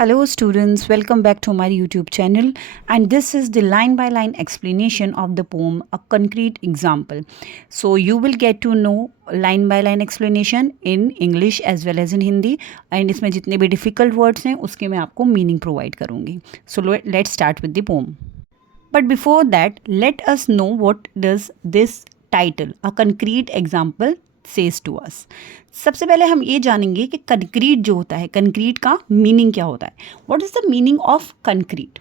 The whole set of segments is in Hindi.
Hello students, welcome back to my YouTube channel, and this is the line by line explanation of the poem A Concrete Example. So you will get to know line by line explanation in English as well as in Hindi, and इसमें जितने भी difficult words हैं उसके मैं आपको meaning provide करूँगी. So let's start with the poem. But before that, let us know what does this title, A Concrete Example, says to us. सबसे पहले हम ये जानेंगे कि कंक्रीट जो होता है, कंक्रीट का मीनिंग क्या होता है. What is the meaning of concrete?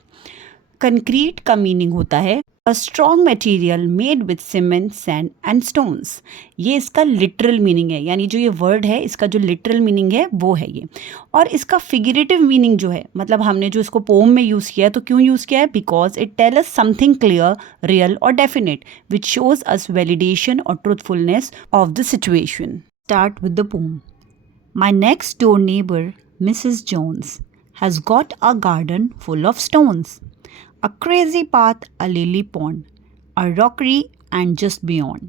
Concrete का मीनिंग होता है a strong material made with cement, sand and stones. ये इसका लिटरल मीनिंग है, यानी जो ये वर्ड है इसका जो लिटरल मीनिंग है वो है ये. और इसका फिगरेटिव मीनिंग जो है, मतलब हमने जो इसको पोम में यूज़ किया है, तो क्यों यूज़ किया है? Because it tell us something clear, real और definite which shows us validation और truthfulness of the situation. Start with the poem. My next door neighbour Mrs Jones has got a garden full of stones, a crazy path, a lily pond, a rockery, and just beyond,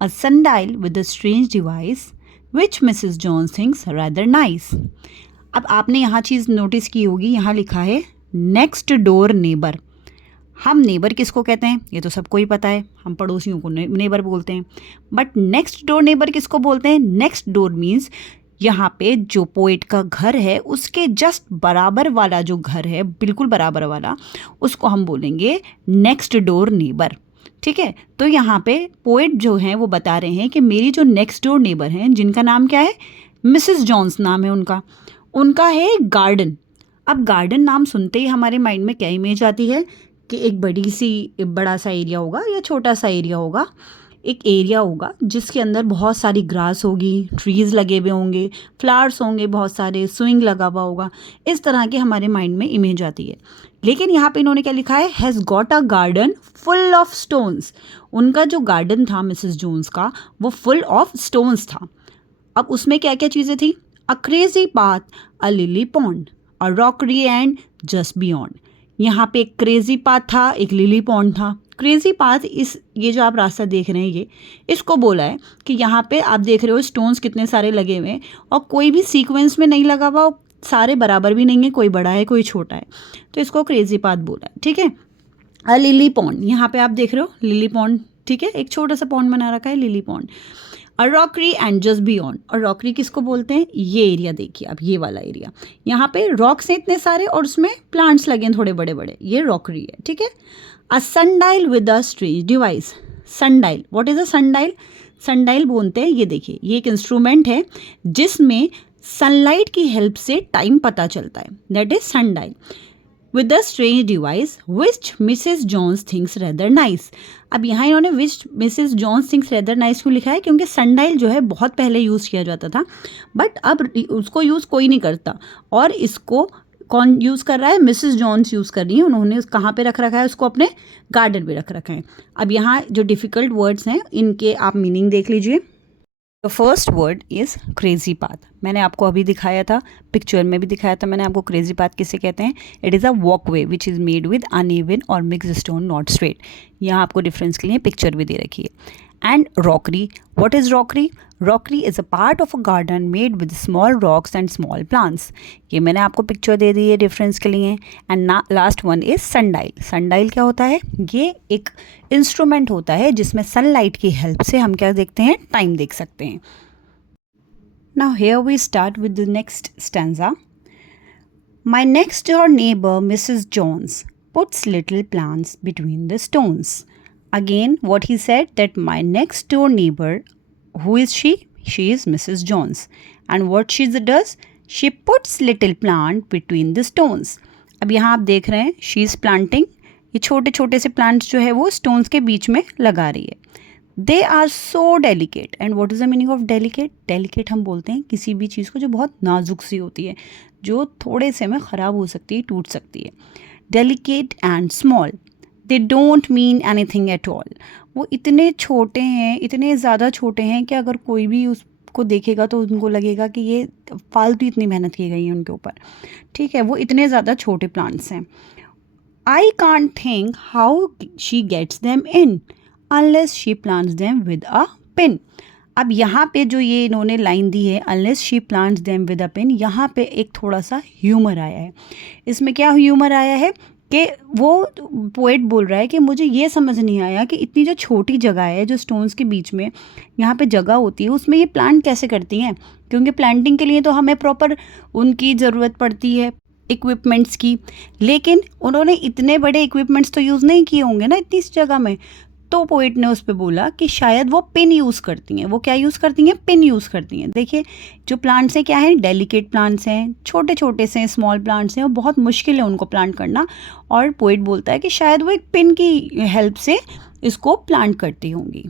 a sundial with a strange device, which Mrs. Jones thinks rather nice. अब आपने यहाँ चीज़ नोटिस की होगी, यहाँ लिखा है नेक्स्ट डोर नेबर. हम नेबर किसको कहते हैं ये तो सबको ही पता है, हम पड़ोसियों को नेबर बोलते हैं. बट नेक्स्ट डोर नेबर किसको बोलते हैं? नेक्स्ट डोर मीन्स यहाँ पे जो पोएट का घर है उसके जस्ट बराबर वाला जो घर है, बिल्कुल बराबर वाला, उसको हम बोलेंगे नेक्स्ट डोर नेबर. ठीक है, तो यहाँ पे पोएट जो हैं वो बता रहे हैं कि मेरी जो नेक्स्ट डोर नेबर हैं, जिनका नाम क्या है? मिसेस जॉन्स नाम है उनका है गार्डन. अब गार्डन नाम सुनते ही हमारे माइंड में क्या इमेज आती है कि एक बड़ा सा एरिया होगा या छोटा सा एरिया होगा, एक एरिया होगा जिसके अंदर बहुत सारी ग्रास होगी, ट्रीज़ लगे हुए होंगे, फ्लावर्स होंगे बहुत सारे, स्विंग लगा हुआ होगा. इस तरह के हमारे माइंड में इमेज आती है. लेकिन यहाँ पे इन्होंने क्या लिखा है? Has got a garden full of stones. उनका जो गार्डन था मिसेस जोन्स का, वो फुल ऑफ स्टोन्स था. अब उसमें क्या क्या चीज़ें थी? A crazy path, a lily pond, a rockery and just beyond. यहाँ पे एक क्रेजी पाथ था, एक लिली पॉन्ड था. क्रेजी पाथ ये जो आप रास्ता देख रहे हैं, ये इसको बोला है कि यहाँ पे आप देख रहे हो स्टोन्स कितने सारे लगे हुए हैं और कोई भी सीक्वेंस में नहीं लगा हुआ, सारे बराबर भी नहीं है, कोई बड़ा है कोई छोटा है, तो इसको क्रेजी पाथ बोला है. ठीक है. अ लिली पॉन्ड, यहाँ पे आप देख रहे हो लिली पॉन्ड. ठीक है, एक छोटा सा पॉन्ड बना रखा है, lily pond. A rockery and just beyond. और रॉकरी किसको बोलते हैं? ये एरिया देखिए आप, ये वाला एरिया, यहाँ पे रॉक्स हैं इतने सारे और उसमें प्लांट्स लगे हैं थोड़े बड़े बड़े, ये रॉकरी है. ठीक है. अ sundial with a strange device. sundial, what is a sundial? sundial बोलते हैं, ये देखिए, ये एक इंस्ट्रूमेंट है जिसमें सनलाइट की हेल्प से टाइम पता चलता है. That is sundial. with a strange device which Mrs. Jones thinks rather nice. अब यहाँ इन्होंने which Mrs. Jones thinks rather nice क्यों लिखा है? क्योंकि sundial जो है बहुत पहले यूज़ किया जाता था, बट अब उसको यूज़ कोई नहीं करता, और इसको कौन यूज़ कर रहा है? मिसेस जॉन्स यूज़ कर रही हैं. उन्होंने कहाँ पे रख रखा है? उसको अपने गार्डन में रख रखा है. अब यहाँ जो डिफ़िकल्ट वर्ड्स हैं इनके आप मीनिंग देख लीजिए. The first word is crazy path. मैंने आपको अभी दिखाया था, पिक्चर में भी दिखाया था मैंने आपको क्रेजी पाथ किसे कहते हैं. It is a walkway which is made with uneven और मिक्स स्टोन, नॉट स्ट्रेट. यहाँ आपको डिफरेंस के लिए पिक्चर भी दे रखी है. And rockery. What is rockery? Rockery is a part of a garden made with small rocks and small plants. ये मैंने आपको पिक्चर दे दी है डिफरेंस के लिए. And last one is sundial. Sundial क्या होता है? ये एक इंस्ट्रूमेंट होता है जिसमें सनलाइट की हेल्प से हम क्या देखते हैं? टाइम देख सकते हैं. Now here we start with the next stanza. My next door neighbour Mrs Jones puts little plants between the stones. Again, what he said, that my next door neighbor, who is she? She is Mrs. Jones. And what she does? She puts little plant between the stones. अब यहाँ आप देख रहे हैं she is planting. ये छोटे छोटे से plants जो है वो stones के बीच में लगा रही है. They are so delicate. And what is the meaning of delicate? Delicate हम बोलते हैं किसी भी चीज़ को जो बहुत नाजुक सी होती है, जो थोड़े से में ख़राब हो सकती है, टूट सकती है. Delicate and small. They don't mean anything at all. वो इतने छोटे हैं, इतने ज़्यादा छोटे हैं कि अगर कोई भी उसको देखेगा तो उनको लगेगा कि ये फालतू इतनी मेहनत की गई है उनके ऊपर. ठीक है, वो इतने ज़्यादा छोटे प्लांट्स हैं. I can't think how she gets them in unless she plants them with a pin. अब यहाँ पे जो ये इन्होंने लाइन दी है, unless she plants them with a pen, यहाँ पे एक थोड़ा सा ह्यूमर आया है। इसमें क्या ह्यूमर आया है कि वो पोएट बोल रहा है कि मुझे ये समझ नहीं आया कि इतनी जो छोटी जगह है जो स्टोन्स के बीच में यहाँ पे जगह होती है, उसमें ये प्लांट कैसे करती हैं, क्योंकि प्लांटिंग के लिए तो हमें प्रॉपर उनकी ज़रूरत पड़ती है इक्विपमेंट्स की, लेकिन उन्होंने इतने बड़े इक्विपमेंट्स तो यूज़ नहीं किए होंगे ना इतनी सी जगह में। तो पोइट ने उस पर बोला कि शायद वो पिन यूज़ करती हैं। वो क्या यूज़ करती हैं? पिन यूज़ करती हैं। देखिए जो प्लांट्स हैं क्या हैं, डेलिकेट प्लांट्स हैं, छोटे छोटे से स्मॉल प्लांट्स हैं और बहुत मुश्किल है उनको प्लांट करना। और पोइट बोलता है कि शायद वो एक पिन की हेल्प से इसको प्लांट करती होंगी।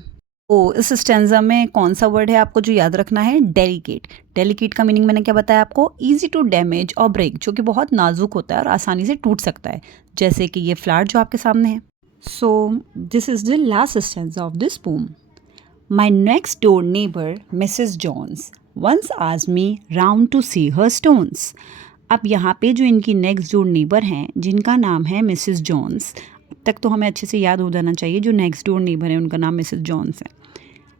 तो इस स्टेंजा में कौन सा वर्ड है आपको जो याद रखना है? डेलिकेट। डेलिकेट का मीनिंग मैंने क्या बताया आपको? ईजी टू डैमेज और ब्रेक, जो कि बहुत नाजुक होता है और आसानी से टूट सकता है, जैसे कि ये फ्लावर जो आपके सामने है। So this is the last stanza of this poem. My next door neighbor, Mrs. Jones, once asked me round to see her stones. अब यहाँ पे जो इनकी नेक्स्ट डोर नेबर हैं जिनका नाम है मिसेस जॉन्स, अब तक तो हमें अच्छे से याद हो जाना चाहिए जो नेक्स्ट डोर नेबर है उनका नाम मिसेस जॉन्स है।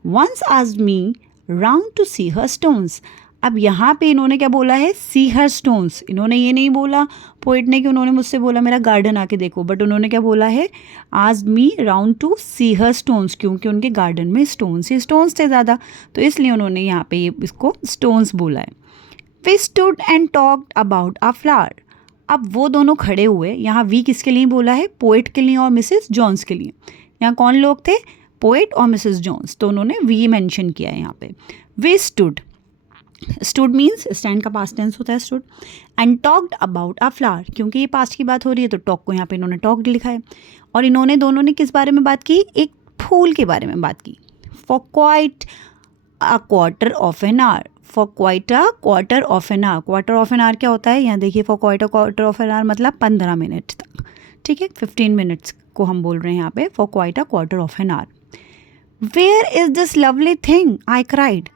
Once asked me round to see her stones. अब यहाँ पे इन्होंने क्या बोला है? सी हर स्टोन्स। इन्होंने ये नहीं बोला पोइट ने कि उन्होंने मुझसे बोला मेरा गार्डन आके देखो, बट उन्होंने क्या बोला है? आज मी round to C her stones, क्योंकि उनके गार्डन में स्टोन्स ही स्टोन्स थे ज़्यादा, तो इसलिए उन्होंने यहाँ पे इसको स्टोन्स बोला है। We stood and talked about a flower. अब वो दोनों खड़े हुए, यहाँ वी किसके लिए बोला है? पोइट के लिए और मिसेस जॉन्स के लिए। यहाँ कौन लोग थे? पोइट और मिसेस जॉन्स, तो उन्होंने वी मेंशन किया है यहाँ पे। We stood, stood means stand का पास्ट टेंस होता है stood, and talked about a flower, क्योंकि ये पास्ट की बात हो रही है तो टॉक को यहाँ पे इन्होंने टॉक्ड लिखा है। और इन्होंने दोनों ने किस बारे में बात की? एक फूल के बारे में बात की। For quite a quarter of an our, for quite a quarter of an our. Quarter of an our क्या होता है? यहाँ देखिए, for quite a quarter of an our मतलब 15 मिनट तक, ठीक है, 15 मिनट्स को हम बोल रहे हैं यहाँ पे, for quite a quarter of an hour. Where is this lovely thing I cried.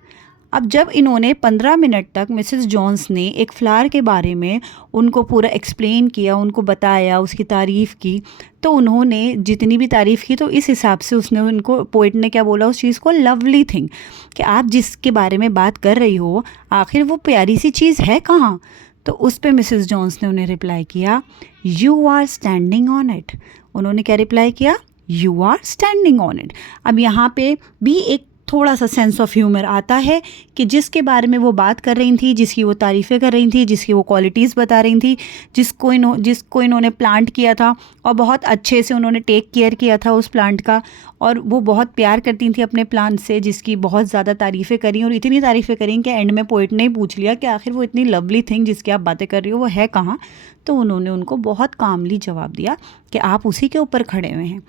अब जब इन्होंने 15 मिनट तक मिसेस जॉन्स ने एक फ्लावर के बारे में उनको पूरा एक्सप्लेन किया, उनको बताया, उसकी तारीफ़ की, तो उन्होंने जितनी भी तारीफ़ की तो इस हिसाब से उसने उनको, पोइट ने क्या बोला उस चीज़ को? लवली थिंग, कि आप जिसके बारे में बात कर रही हो आखिर वो प्यारी सी चीज़ है कहाँ? तो उस पे मिसेस जॉन्स ने उन्हें रिप्लाई किया, you are standing on it. उन्होंने क्या रिप्लाई किया? You are standing on it. अब यहाँ पे भी एक थोड़ा सा सेंस ऑफ ह्यूमर आता है कि जिसके बारे में वो बात कर रही थी, जिसकी वो तारीफ़ें कर रही थी, जिसकी वो क्वालिटीज़ बता रही थी, जिसको इन्होंने प्लांट किया था और बहुत अच्छे से उन्होंने टेक केयर किया था उस प्लांट का, और वो बहुत प्यार करती थी अपने प्लांट से, जिसकी बहुत ज़्यादा तारीफ़ें करी, और इतनी तारीफ़ें करी कि एंड में पोइट ने ही पूछ लिया कि आखिर वो इतनी लवली थिंग जिसकी आप बातें कर रही हो वो है कहाँ? तो उन्होंने उनको बहुत कामली जवाब दिया कि आप उसी के ऊपर खड़े हुए हैं।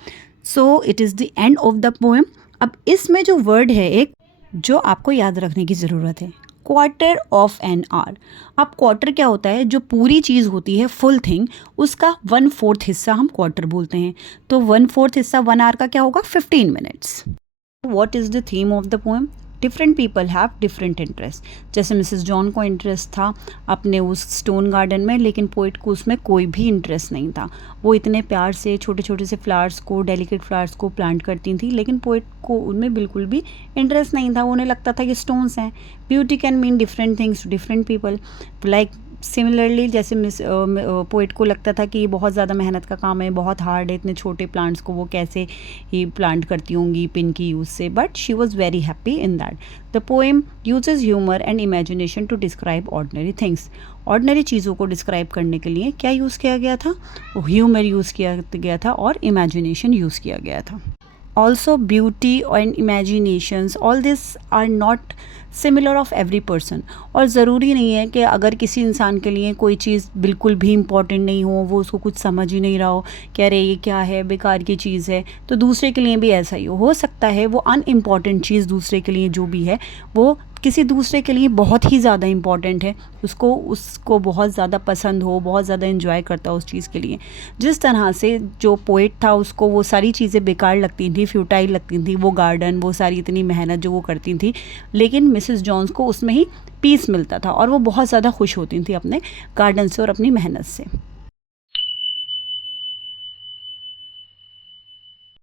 So it is the end of the poem. अब इसमें जो वर्ड है एक जो आपको याद रखने की ज़रूरत है, क्वार्टर ऑफ एन आवर। अब क्वार्टर क्या होता है? जो पूरी चीज़ होती है, फुल थिंग, उसका 1/4 हिस्सा हम क्वार्टर बोलते हैं। तो 1/4 हिस्सा 1 आवर का क्या होगा? 15 minutes. What is the theme of the poem? Different people have different interest. जैसे मिसेस जॉन को इंटरेस्ट था अपने उस स्टोन गार्डन में, लेकिन पोइट को उसमें कोई भी इंटरेस्ट नहीं था। वो इतने प्यार से छोटे छोटे से फ्लावर्स को, डेलिकेट फ्लावर्स को प्लांट करती थी, लेकिन पोइट को उनमें बिल्कुल भी इंटरेस्ट नहीं था। उन्हें लगता था कि स्टोन्स हैं। Beauty can mean different things to different people. Like similarly जैसे पोइट को लगता था कि ये बहुत ज़्यादा मेहनत का काम है, बहुत हार्ड है, इतने छोटे प्लांट्स को वो कैसे ही प्लांट करती होंगी पिन की यूज़ से, but she was very happy in that. The poem uses humour and imagination to describe ordinary things. Ordinary चीज़ों को डिस्क्राइब करने के लिए क्या यूज़ किया गया था? ह्यूमर यूज़ किया गया था और इमेजिनेशन यूज़ किया गया था। Also beauty and imaginations, all this are not similar of every person. और ज़रूरी नहीं है कि अगर किसी इंसान के लिए कोई चीज़ बिल्कुल भी इम्पॉर्टेंट नहीं हो, वो उसको कुछ समझ ही नहीं रहा हो, कह रहे ये क्या है, बेकार की चीज़ है, तो दूसरे के लिए भी ऐसा ही हो सकता है वो अनइम्पॉर्टेंट चीज़ दूसरे के लिए जो भी है वो किसी दूसरे के लिए बहुत ही ज़्यादा इम्पॉर्टेंट है, उसको बहुत ज़्यादा पसंद हो, बहुत ज़्यादा एंजॉय करता हो उस चीज़ के लिए। जिस तरह से जो पोइट था उसको वो सारी चीज़ें बेकार लगती थी, फ्यूटाइल लगती थी, वो गार्डन, वो सारी इतनी मेहनत जो वो करती थी, लेकिन मिसेस जॉन्स को उसमें ही पीस मिलता था और वो बहुत ज़्यादा खुश होती थी अपने गार्डन से और अपनी मेहनत से।